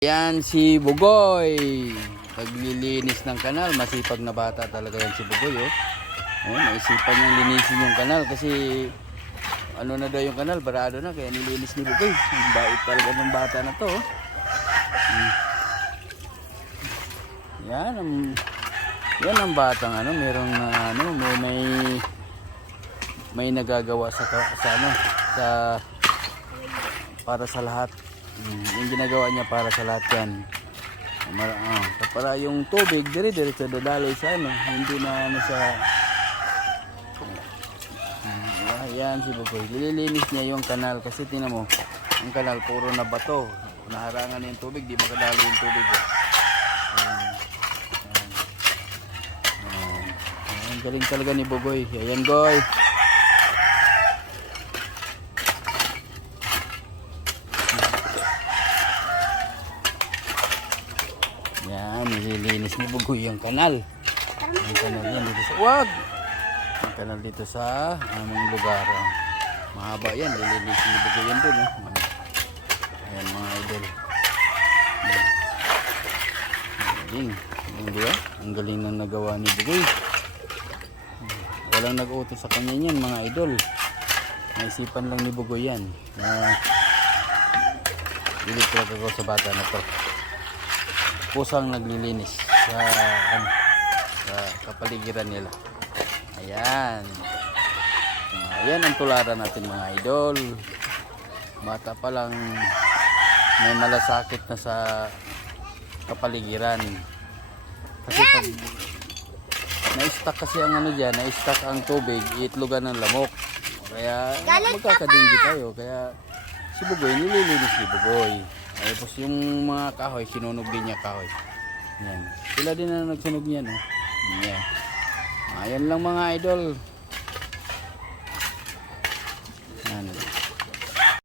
Yan si Bugoy, naglilinis ng kanal. Masipag na bata talaga yan si Bugoy, oh. Naisipan niyang linisin yung kanal kasi ano na daw yung kanal, barado na, kaya nilinis ni Bugoy. Ang bait talaga ng bata na to, oh. Yan ang batang merong may nagagawa sa para sa lahat. Yung ginagawa niya para sa lahat yan. Para yung tubig dire-diretso dadaloy sa hindi na sa yan si Bugoy. Nililinis niya yung kanal kasi tingnan mo, ang kanal puro na bato. Naharangan na yung tubig, di makadalo yung tubig. Ang galing talaga ni Bugoy. Ayan, Goy. Yan, nililinis ni Bugoy yung kanal. Ang kanal yan dito sa ang kanal dito sa aming lugar. Mahaba yan, nililinis ni Bugoy yan dun. Ayan mga idol. Ang galing. Ang galing na nagawa ni Bugoy. Walang nag-utos sa kanya yan mga idol. Naisipan lang ni Bugoy yan. Bilit talaga ako sa bata na to. Pusang naglilinis sa kapaligiran nila. Ayan. Ayan ang tularan natin mga idol. Bata pa lang may malasakit na sa kapaligiran. Kasi pag na-stuck kasi ang na-stuck ang tubig, iitlogan ng lamok. Kaya magkakadinggi tayo. Kaya si Bugoy, nililinis ni Bugoy. Tapos yung mga kahoy, sinunog din niya kahoy. Yan. Sila din na nagsunog niyan. Yan. Ayan lang mga idol.